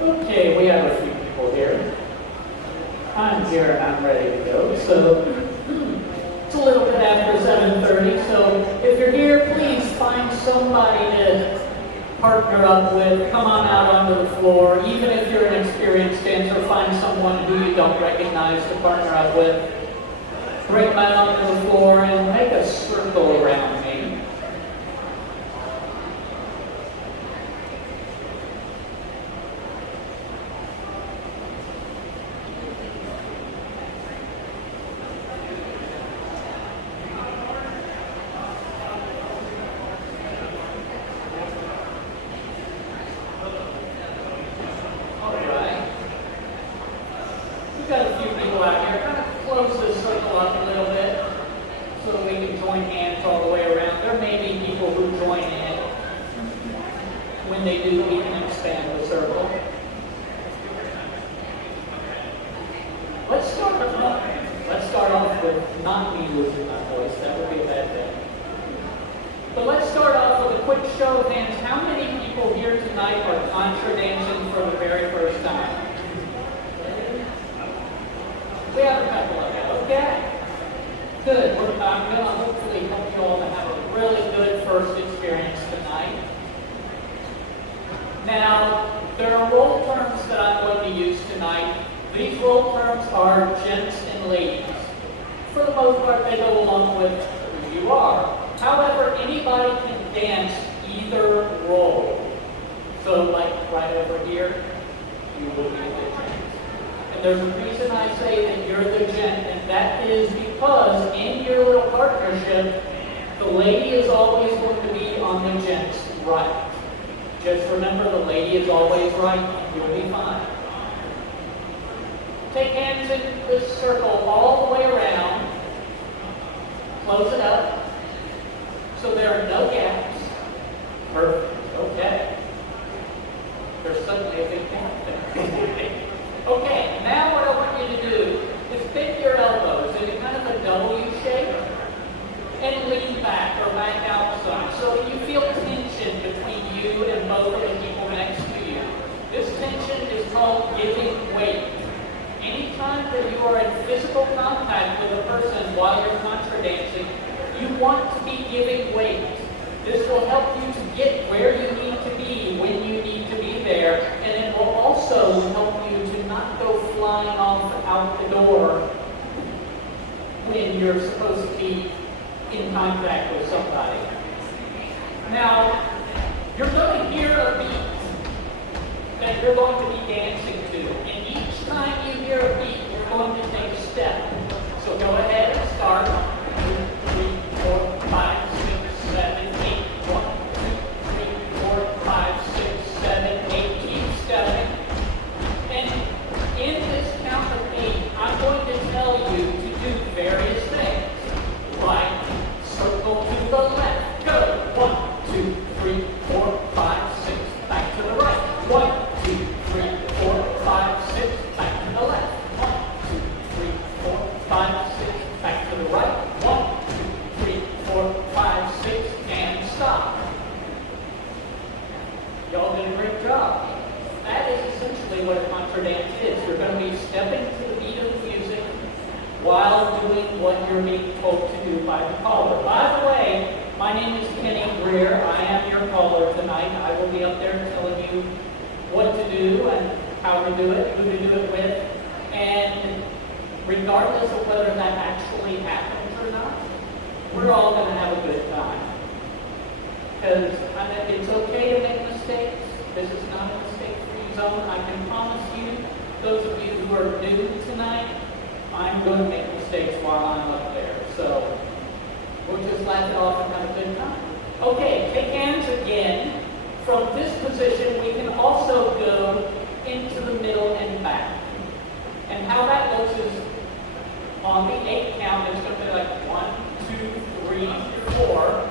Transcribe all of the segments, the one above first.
Okay, we have a few people here. I'm here and I'm ready to go. So it's a little bit after 7:30. So if you're here, please find somebody to partner up with. Come on out onto the floor. Even if you're an experienced dancer, find someone who you don't recognize to partner up with. Bring them out onto the floor and make a circle around me. Got a few people out here. Kind of close this circle up a little bit so that we can join hands all the way around. There may be people who join in. When they do, we can expand the circle. Let's start off with not me losing my voice. That would be a bad thing. But let's start off with a quick show of hands. How many people here tonight are Contra dancing for the very first time? We have a couple of you. Okay. Good. I'm going to hopefully help you all to have a really good first experience tonight. Now, there are role terms that I'm going to use tonight. These role terms are gents and ladies. For the most part, they go along with who you are. However, anybody can dance either role. So, like right over here, you will be the gent. And there's a reason I say that you're the gent, and that is because in your little partnership, the lady is always going to be on the gent's right. Just remember, the lady is always right, and you'll be fine. Take hands in this circle all the way around. Close it up so there are no gaps. Perfect. Okay. There's suddenly a big gap there. Okay, now what I want you to do is bend your elbows in kind of a W shape and lean back or back out some so that you feel tension between you and both of the people next to you. This tension is called giving weight. Anytime that you are in physical contact with a person while you're contra dancing, you want to be giving weight. This will help you to get where you need to be when you need to be there, and it will also help you to not go flying off out the door when you're supposed to be in contact with somebody. Now, you're going to hear a beat that you're going to be dancing to, and each time you hear a beat, you're going to take a step. So go ahead and start. 2, 3, 4, 5, 6, 7, 8. 1, 2, 3, 4, 5, 6, 7, 8. Keep stepping. And in this count of 8, I'm going to tell you to do various things. Like circle to the left. Go. 1, 2, 3, 4, 5, 6. Back to the right. 1, 2, 3, 4, 5, 6. Back to the left. 1, 2, 3, 4, 5, 6. Back to the right. 1, 2, 3, 4, 5, 6. And stop. Y'all did a great job. That is essentially what a contra dance is. You're going to be stepping to the beat of the music while doing what you're being told to do by the caller. By the way, my name is Kenny Greer. I am your caller tonight. I will be up there telling you what to do and how to do it, who to do it with, and regardless of whether that actually happens or not, we're all going to have a good time. Because it's okay to make mistakes. This is not a mistake-free zone. I can promise you, those of you who are new tonight, I'm going to make mistakes while I'm up there. So we'll just laugh it off and have a good time. Okay, take hands again. From this position, we can also go into the middle and back. And how that looks is on the 8 count, it's going to be like 1, 2, 3, 4,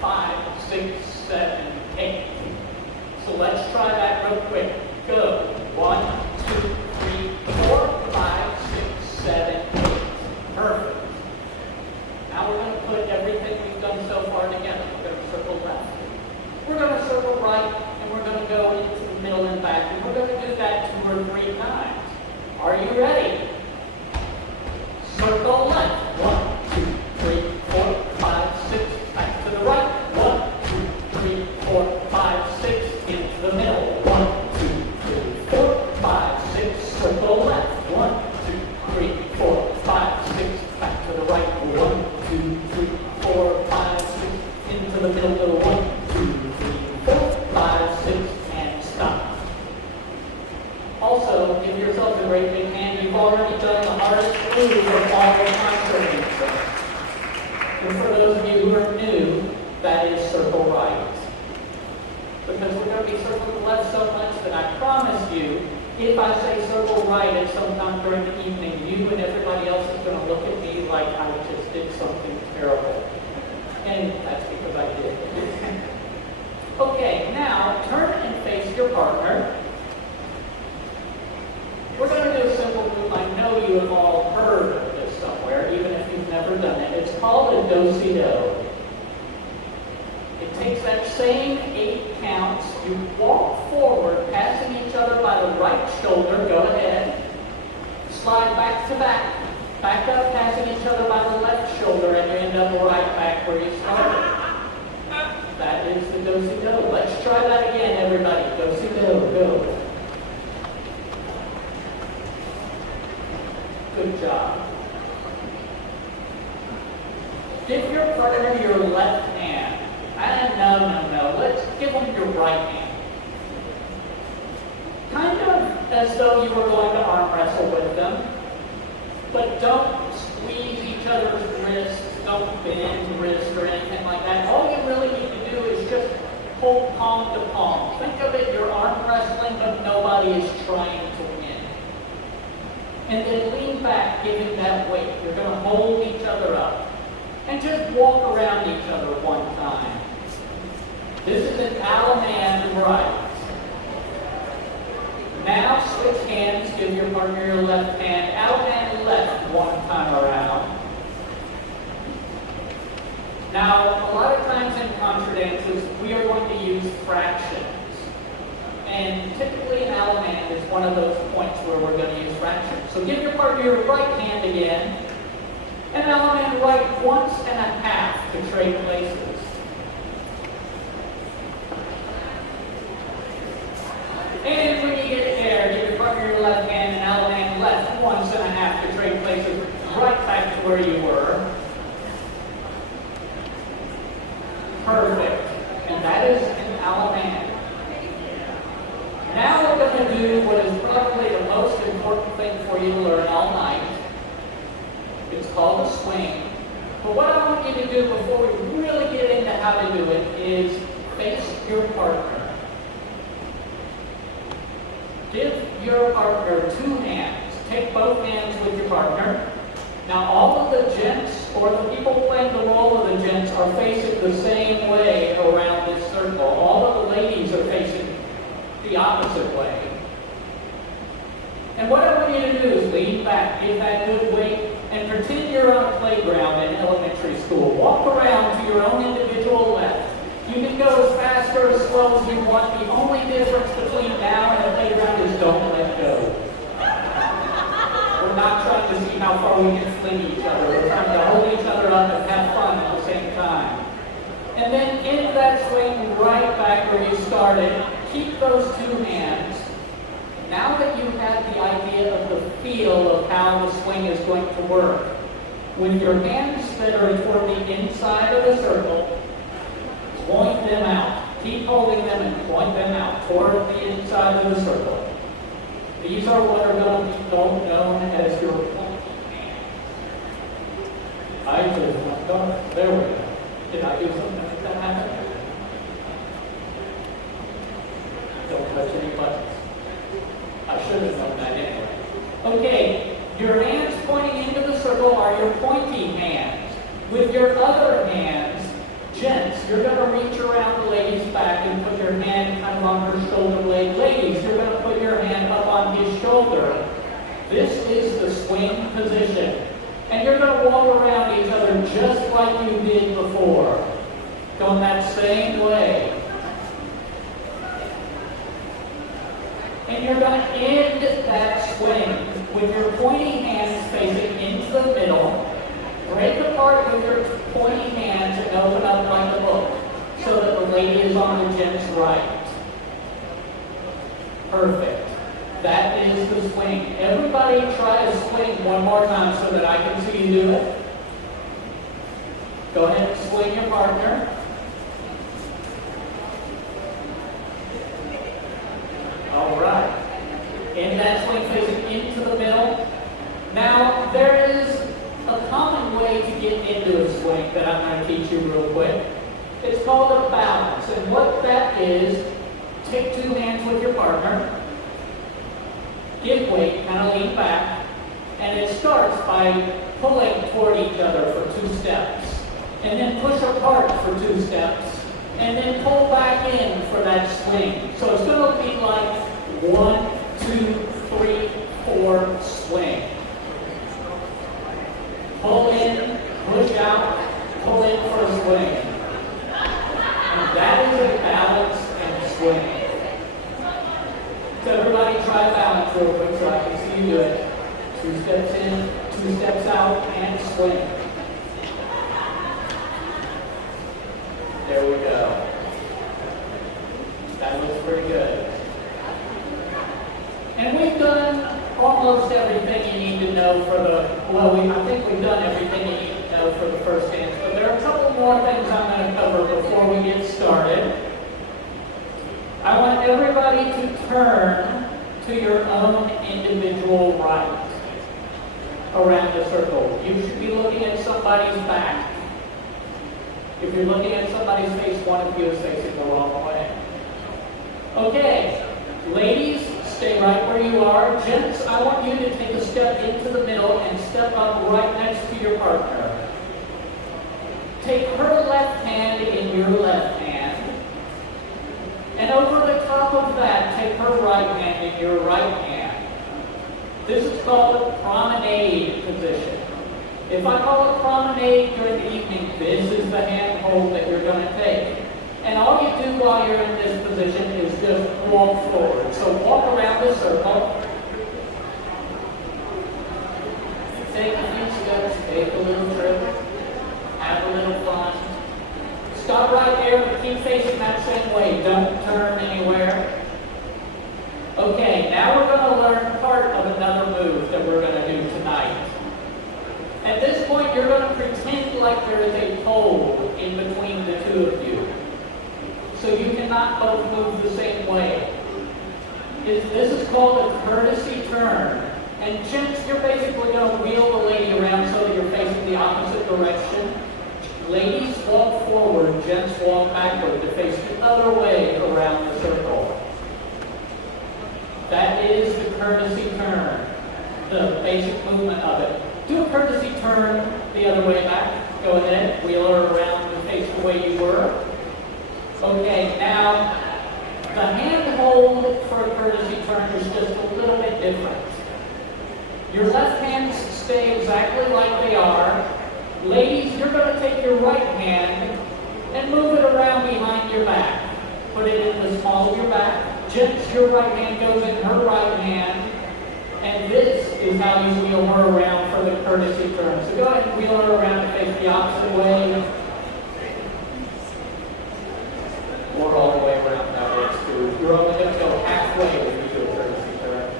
5, 6, 7, 8. So let's try that real quick. Go. 1, 2, 3, 4, 5, 6, 7, 8. Perfect. Now we're going to put everything we've done so far together. We're going to circle left. We're going to circle right, and we're going to go into the middle and back. And we're going or 3 times. Are you ready? Circle left. 1, 2, 3, 4, 5, 6. Back to the right. 1, 2, 3, 4, 5, 6. Into the middle. 1, 2, 3, 4, 5, 6. Circle left. 1, 2, 3, 4, 5, 6. Back to the right. 1, 2, 3, 4, 5, 6. Into the middle. 1, 2, 3, 4, 5, 6. And stop. Also, give yourself a great big hand. You've already done the hardest move of all the Contra moves. And for those of you who are new, that is circle right. Because we're going to be circling left so much that I promise you, if I say circle right at some time during the evening, you and everybody else is going to look at me like I just did something terrible. And that's because I did. Okay, now turn and face your partner. We're going to do a simple move. I know you have all heard of this somewhere, even if you've never done it. It's called a do-si-do. It takes that same 8 counts. You walk forward, passing each other by the right shoulder. Go ahead. Slide back to back. Back up, passing each other by the left shoulder, and you end up right back where you started. That is the do-si-do. Let's try that again, everybody. Do-si-do. Go. Good job. Give your partner your left hand. No. Let's give them your right hand. Kind of as though you were going to arm wrestle with them. But don't squeeze each other's wrists. Don't bend wrists or anything like that. All you really need to do is just hold palm to palm. Think of it, you're arm wrestling, but nobody is trying to win. And then lean back, giving that weight. You're going to hold each other up. And just walk around each other one time. This is an Alaman right. Now switch hands, give your partner your left hand. Alaman left one time around. Now, a lot of times in contra dances, we are going to use fractions. And typically an Alaman is one of those points where we're going to use fractions. So give your partner your right hand again. And Alaman right 1.5 to trade places. And when you get there, give your partner your left hand and Alaman left 1.5 to trade places right back to where you were. Perfect. And that is an Alaman. Now we're going to do what is probably the most important thing for you to learn all night. It's called a swing. But what I want you to do before we really get into how to do it is face your partner. Give your partner 2 hands. Take both hands with your partner. Now all of the gents, or the people playing the role of the gents, are facing the same way around this circle. All of the ladies are facing the opposite way. And what I want you to do is lean back, give that good weight, and pretend you're on a playground in elementary school. Walk around to your own individual left. You can go as fast or as slow as you want. The only difference between now and a playground is don't let go. We're not trying to see how far we can fling each other. We're trying to hold each other up and have fun at the same time. And then into that swing right back where you started. Keep those 2 hands. Now that you have the idea of the feel of how the swing is going to work, with your hands that are toward the inside of the circle, point them out. Keep holding them and point them out toward the inside of the circle. These are what are going to be known as your pointy hands. I just went dark. There we go. Did I do something to make that happen? Don't touch any buttons. I should have done that anyway. Okay, your hands pointing into the circle are your pointy hands. With your other hands, gents, you're going to reach around the lady's back and put your hand kind of on her shoulder blade. Ladies, you're going to put your hand up on his shoulder. This is the swing position. And you're going to walk around each other just like you did before. Going that same way. And you're going to end that swing with your pointy hands facing into the middle. Break apart with your pointy hands and open up like a book so that the lady is on the gent's right. Perfect. That is the swing. Everybody try to swing one more time so that I can see you do it. Go ahead and swing your partner. All right. And that swing facing into the middle. Now, there is a common way to get into a swing that I'm going to teach you real quick. It's called a balance. And what that is, take two hands with your partner, give weight, kind of lean back, and it starts by pulling toward each other for 2 steps. And then push apart for 2 steps. And then pull back in for that swing. So it's going to be like 1, 2, 3, 4, swing. Pull in, push out, pull in for a swing. And that is a balance and swing. So everybody try balance real quick so I can see you do it. 2 steps in, 2 steps out, and swing. There we go. That looks pretty good. And we've done almost everything you need to know for I think we've done everything you need to know for the first dance, but there are a couple more things I'm going to cover before we get started. I want everybody to turn to your own individual right around the circle. You should be looking at somebody's back. If you're looking at somebody's face, one of you is facing the wrong way. Okay, ladies, stay right where you are. Gents, I want you to take a step into the middle and step up right next to your partner. Take her left hand in your left hand. And over the top of that, take her right hand in your right hand. This is called a promenade position. If I call it promenade during the evening, this is the hand hold that you're going to take. And all you do while you're in this position is just walk forward. So walk around the circle. Take a few steps, take a little trip, have a little fun. Stop right there, but keep facing that same way. Don't turn anywhere. Okay, now we're going to learn part of another move that we're going to do tonight. At this point, you're going to pretend like there is a pole in between the two of you. So you cannot both move the same way. This is called a courtesy turn. And gents, you're basically going to wheel the lady around so that you're facing the opposite direction. Ladies walk forward, gents walk backward to face the other way around the circle. That is the courtesy turn, the basic movement of it. Do a courtesy turn the other way back. Go ahead, wheel her around to face the way you were. Okay, now the hand hold for a courtesy turn is just a little bit different. Your left hands stay exactly like they are. Ladies, you're going to take your right hand and move it around behind your back. Put it in the small of your back. Gents, your right hand goes in her right hand. And this is how you wheel her around for the courtesy turn. So go ahead and wheel her around and face the opposite way. Or all the way around that works too. You're only going to go halfway when you do a courtesy turn.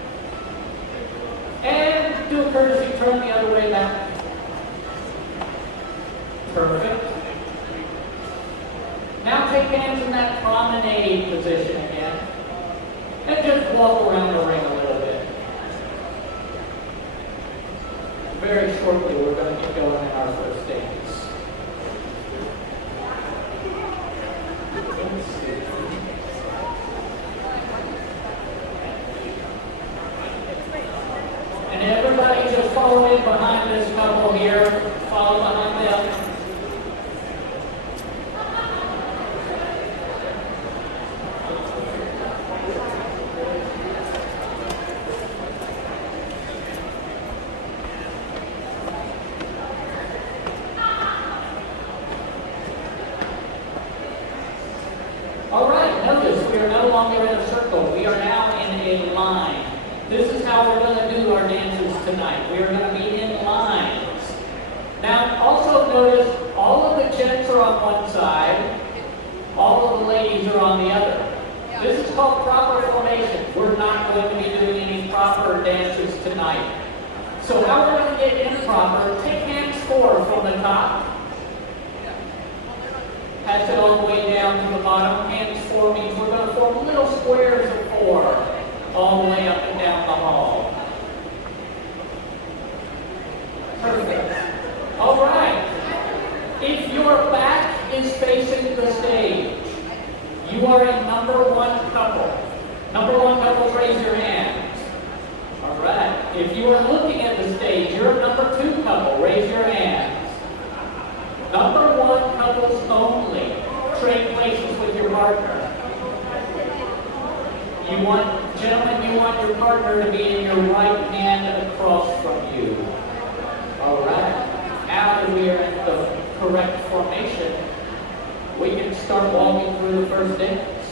And do a courtesy turn the other way back. Perfect. Now take hands in that promenade position again. And just walk around the ring a little bit. Very shortly, we're going to get going in our first dance. And everybody just follow in behind this couple here. Follow behind them. All right, notice we are no longer in a circle. We are now in a line. how we're going to do our dances tonight. We are going to be in lines. Now, also notice all of the gents are on one side, all of the ladies are on the other. This is called proper formation. We're not going to be doing any proper dances tonight. So how we're going to get improper, take hands 4 from the top. Pass it all the way down to the bottom. Hands 4 means we're going to form little squares of 4 all the way up and down the hall. Perfect. All right. If your back is facing the stage, you are a number 1 couple. Number 1 couples, raise your hands. All right. If you are looking at the stage, you're a number 2 couple. Raise your hands. Number 1 couples only. Trade places with your partner. Gentlemen, you want your partner to be in your right hand across from you. All right. Now that we are in the correct formation, we can start walking through the first dance.